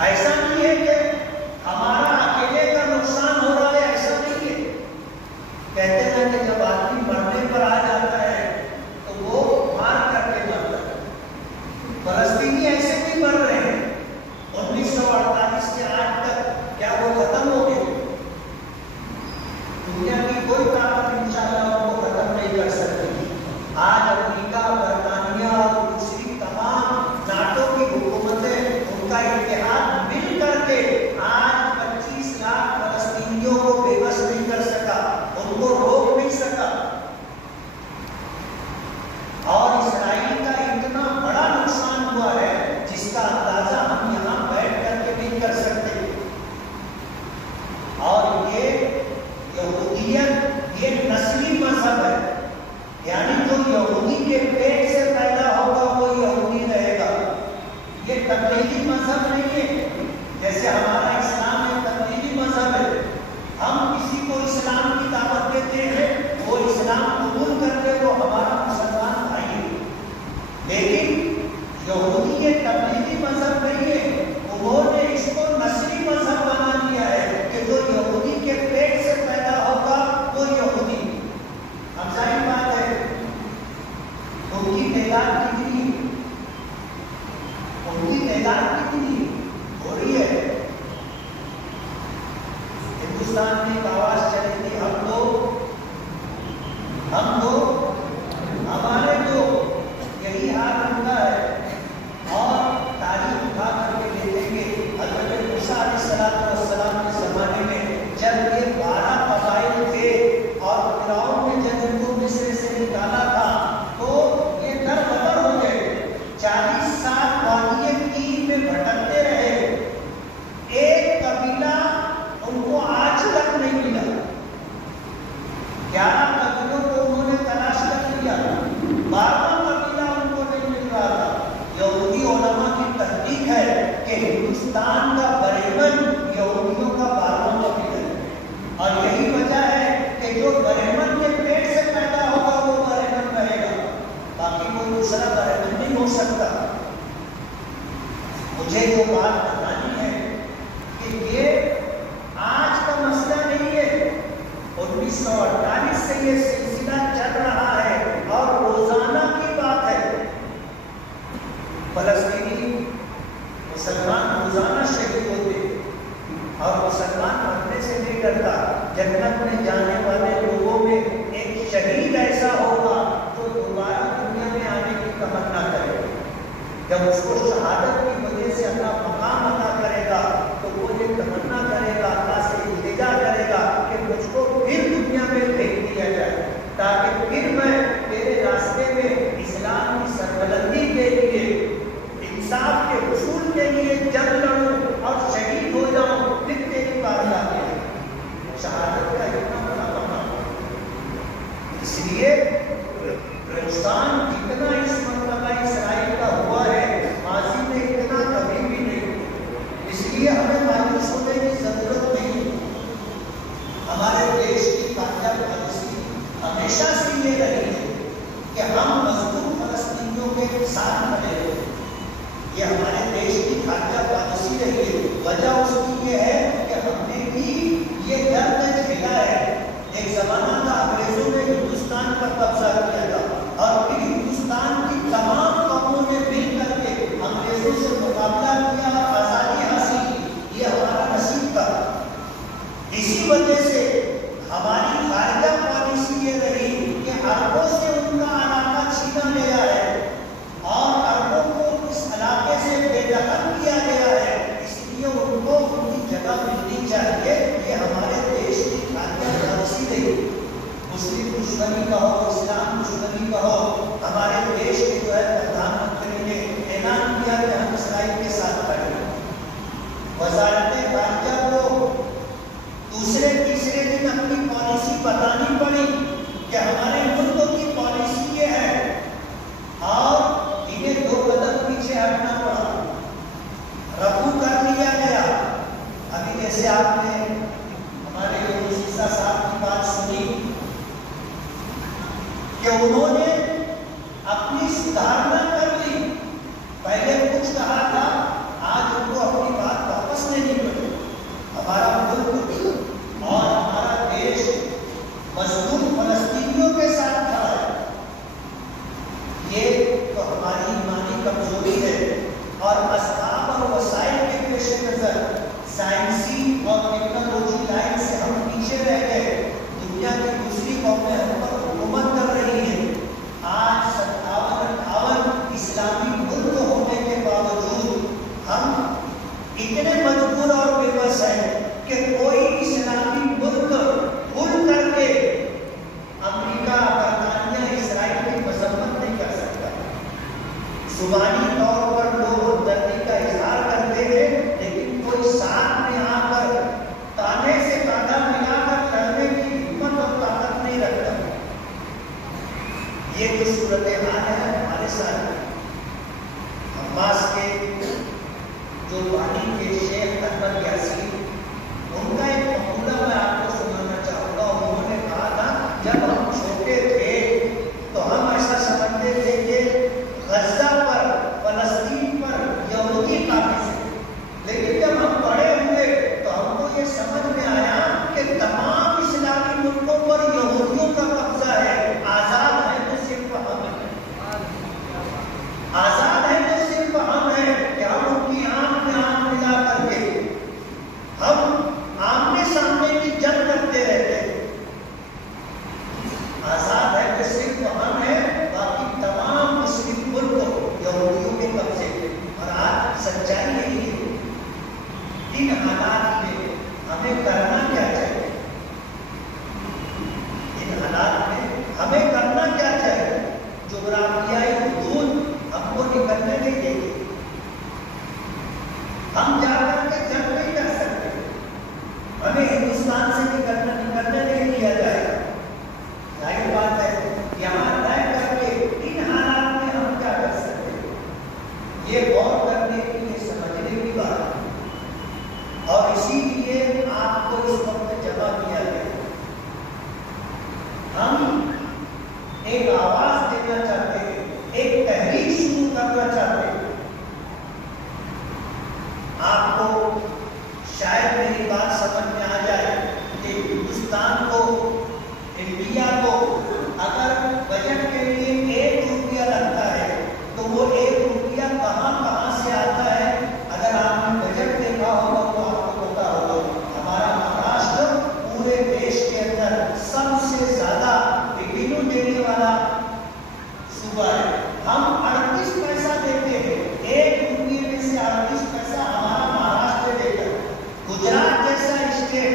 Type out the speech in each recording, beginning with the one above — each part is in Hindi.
ऐसा नहीं है कि हमारा अकेले का नुकसान हो रहा है, ऐसा नहीं है। कहते हैं कि जब आदमी मरने पर आ जाता है तो वो मार करके मरता है। फलस्तीनी ऐसे भी मर रहे हैं। 1948 से आज तक क्या वो खत्म हो गए? दुनिया की कोई ताकत इंशाअल्लाह उनको खत्म नहीं कर सकती। आज अमेरिका, बरतानिया और दूसरी तमाम नाटो की हुकूमतें, उनका इत्तेहाद मिल करके आज 25 लाख फलस्तीनियों को बेबस नहीं कर सका, उनको रोक नहीं सका। और इसराइल का इतना बड़ा नुकसान हुआ है जिसका अंदाजा हम यहाँ बैठ करके नहीं कर सकते। और ये यहूदियत ये नस्ली मजहब है, यानी जो यहूदी के पेट से पैदा होगा वो यहूदी रहेगा। ये तब्लीगी मजहब नहीं है, जैसे हमारा इस्लाम एक तब्लीगी मजहब है। हम किसी को इस्लाम की दावत देते हैं, वो इस्लाम कबूल करके वो हमारा मुसलमान भाई है। लेकिन यहूदी ये तब्लीगी मजहब नहीं है, उन्होंने इसको नस्ली मजहब बना दिया है कि जो यहूदी के पेट से पैदा होगा वो यहूदी। अब जाहिर बात है उनकी तादाद कितनी हो रही है। हिंदुस्तान में एक आवाज चली थी, हम दो हमारे दो, यही हाल उनका है। और तारीख उठा करके देखेंगे हज़रत मूसा अलैहिस्सलाम के ज़माने में जब ये 12 कबाइल थे और फिरौन ने जब इनको मिस्र से निकाला था तो ये दर-बदर हो गए। 40 साल वादिये तीर में भटकते रहे, एक कबीला उनको आज तक नहीं मिला। 11 कबीलों को उन्होंने तलाश कर लिया, 12वां कबीला उनको नहीं मिल रहा था। यहूदी उलमा की तहकीक है कि हिंदुस्तान का बरेमन यहूदियों का 12वां कबीला है। और यही वजह है कि जो बरेमन के पेट से पैदा होगा वो बरेमन रहेगा, बाकी कोई दूसरा बरेमन नहीं हो सकता। मुझे जो बात बतानी है कि ये आज का मसला नहीं है, 1948 से ये सिलसिला चल रहा है और रोजाना की बात है। फलस्तीनी मुसलमान रोजाना शहीद होते और मुसलमान मरने से नहीं डरता। जन्नत में जाने वाले लोगों में एक शहीद ऐसा होगा जो दोबारा दुनिया में आने की तमन्ना करेगा। जब उसको शहादत की वजह से अल्लाह मकाम अता करेगा तो वो ये तमन्ना करेगा, अल्लाह से इल्तिजा करेगा कि मुझको फिर दुनिया में भेज दिया जाए, ताकि फिर मैं तेरे रास्ते में इस्लाम की सरबलंदी के लिए, इंसाफ के हुसूल के लिए जंग लड़ूं और शहीद हो जाऊं, फिर तेरी बारगाह में शहादत का इतना बड़ा मकाम। इसलिए नुकसान जितना इस मरतबा इसराइल का हुआ है, माजी में इतना कभी भी नहीं। इसलिए हमें मायूस होने की जरूरत नहीं। हमारे देश की कामयाब पॉलिसी हमेशा से ये रही है कि हम मजदूर फलस्तीनियों के साथ खड़े हैं। ये हमारे देश की कामयाब पॉलिसी रही है। वजह उसकी ये है कि हमने भी ये दर्द झेला है। एक जमाना था अंग्रेजों ने हिंदुस्तान पर कब्जा किया था और फिर हिंदुस्तान की तमाम कौमों ने मिल करके अंग्रेजों से मुकाबला किया और आजादी हासिल की। ये हमारा नसीब था। इसी वजह से हमारी खारजा पॉलिसी ये रही कि अरबों से उनका इलाका छीना गया है और अरबों को उस इलाके से बेदखल किया गया है, इसलिए उनको उनकी जगह मिलनी चाहिए। ये हमारे देश की खारजा पॉलिसी रही। मुस्लिम दुश्मनी कहो, इस्लाम दुश्मनी कहो, हमारे देश के जो है प्रधानमंत्री ने ऐलान किया कि हम इसराइल के साथ खड़े हैं। वजारत खारजा को दूसरे तीसरे दिन अपनी पॉलिसी बतानी पड़ी कि हमारे मुल्क की पॉलिसी ये है और इन्हें 2 कदम पीछे हटना पड़ा, रफू कर दिया गया। अभी जैसे आपने हमारे यूनुस साहब की बात सुनी कि उन्होंने अपनी सुधारना कर ली। पहले कुछ कहा था, आज उनको अपनी बात इतने मजबूर और बेबस है कि कोई इस्लामी मुल्क खुल करके अमेरिका, बरतानिया, इसराइल की मजम्मत नहीं कर सकता। जुबानी तौर पर लोग हमदर्दी का इजहार करते हैं, लेकिन कोई साथ में आकर ताने से कांधा मिलाकर लड़ने की हिम्मत और ताकत नहीं रखता। ये जो सूरत हाल है हमारे साथ, हमास के जो पानी के शेख अहमद यासीन, उनका एक मकूला मैं आपको सुनाना चाहूँगा। उन्होंने कहा था, जब हम छोटे थे तो हम ऐसा समझते थे कि गज़ा पर, फलस्तीन पर यहूदी काबिज हैं, लेकिन जब हम बड़े हुए तो हमको ये समझ में आया कि तमाम इस्लामी मुल्कों पर यहूदियों का कब्जा है। आज़ाद है तो सिर्फ हम हैं, आज़ाद है तो सिर्फ हम हैं कि हम उनकी आंख में आंख मिला करके हम आमने सामने की जंग करते रहते हैं। आजाद है तो सिर्फ हम हैं, बाकी तमाम मुस्लिम मुल्क यहूदियों के कब्जे में। और आज सच्चाई यही है। इन हालात में हमें करना क्या चाहिए? इन हालात में हमें करना क्या चाहिए? जोग्राफियाई हुदूद हमको निकलने नहीं देगी। हम जाकर के जंग नहीं कर सकते, हमें हिंदुस्तान से निकलने नहीं दिया जाएगा। जाहिर बात है, यहाँ रह करके इन हालात में हम क्या कर सकते हैं, ये गौर करने की, ये समझने की बात है। और इसीलिए आपको इस वक्त जमा किया गया। हम एक आवाज देना चाहते हैं, एक तहरीक शुरू करना चाहते हैं। आपको शायद मेरी बात समझ में आ जाए कि हिंदुस्तान को, इंडिया को अगर बजट के लिए 1 रुपया लगता है तो वो 1 रुपया कहाँ से आता है? अगर आपने बजट देखा होगा तो आपको पता होगा, हमारा महाराष्ट्र पूरे देश के अंदर सबसे ज्यादा रेवेन्यू देने वाला सूबा है। हम 38 पैसा देते हैं, 1 रुपये में से 38 पैसा हमारा महाराष्ट्र देता है। गुजरात जैसा स्टेट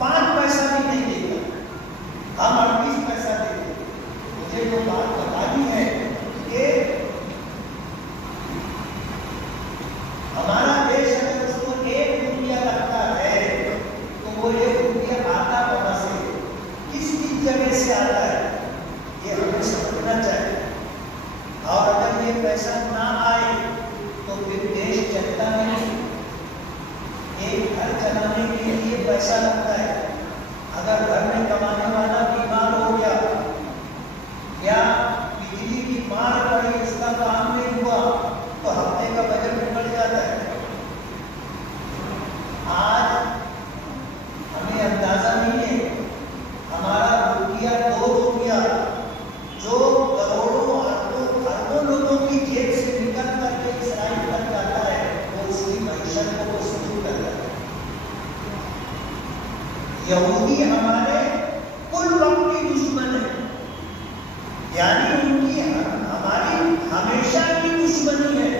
5 पैसा भी नहीं देता, हम 38 पैसा देते हैं। मुझे जो बात बतानी है कि हमारा देश अगर उसको 1 रुपया लगता है तो वो 1 रुपया आता कहाँ से, किस जगह से आता है, ये हमें समझना चाहिए। और अगर ये पैसा ना आए तो फिर देश चलता नहीं। एक घर चलाने के लिए पैसा लगता है। अगर घर में कमाने वाला बीमार हो गया या बिजली की मार पड़ी, उसका काम नहीं हुआ, तो हफ्ते का बजट बिगड़ जाता है। आज हमें अंदाजा नहीं है, हमारा रुपया 2 रुपया जो करोड़ों अरबों लोगों की जेब से निकल करके इसराइल तक जाता है, वो उसकी मईशत को मजबूत करता है। यहूदी हमारे कुल वक्त की दुश्मन है, यानी उनकी हमारी हमेशा की दुश्मनी है।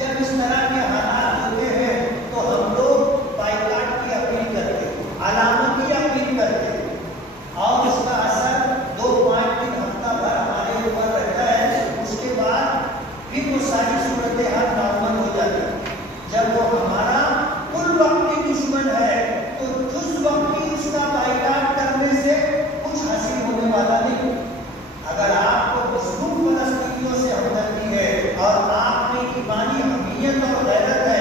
जब इस तरह के हालात होते हैं तो हम लोग बाइकाट की अपील करते हैं, अलामत की अपील करते हैं, और उसका असर 2-5 दिन, हफ्ता भर हमारे ऊपर रहता है। उसके बाद फिर वो सारी सूरत हाल नॉर्मल हो जाती है। जब वो हमारा कुल वक्त की दुश्मन है तो जिस वक्त की उसका बाइकाट करने से कुछ हासिल होने वाला नहीं। अगर आपको मजलूम फलस्तीनियों से हमदर्दी है और आप में ईमानी हमीयत और गैरत है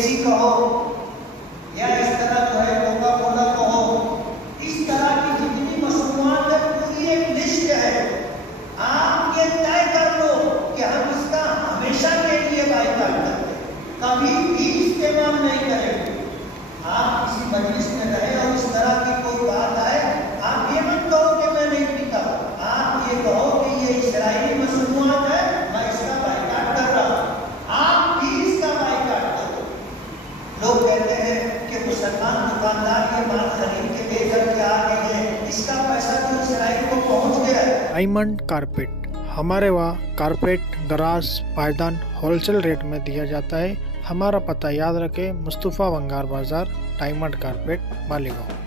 पेप्सी कहो या इस तरह जो है कोका कोला कहो, इस तरह की जितनी मसनूआत है पूरी एक लिस्ट है। आप ये तय कर लो कि हम इसका हमेशा के लिए बाइकाट करते हैं, कभी भी इस्तेमाल नहीं करेंगे। आप किसी मजलिस में रहे और इस तरह की कोई बात आए, आप ये मत कहो कि मैं नहीं पीता, आप ये कहो कि ये इस्राएली मसनूआत है, मैं इसका बाइकाट कर रहा हूँ, आप भी इसका बाइकाट करो। लोग कहते हैं कि मुसलमान दुकानदार ये माल खरीद के ले करके आ गए हैं, इसका पैसा तो इस्राएल को पहुंच गया है। डायमंड कारपेट, हमारे वहाँ कारपेट, दराज, पायदान होलसेल रेट में दिया जाता है। हमारा पता याद रखें, मुस्तफ़ा वंगार बाज़ार, डायमंड कारपेट, मालीगांव।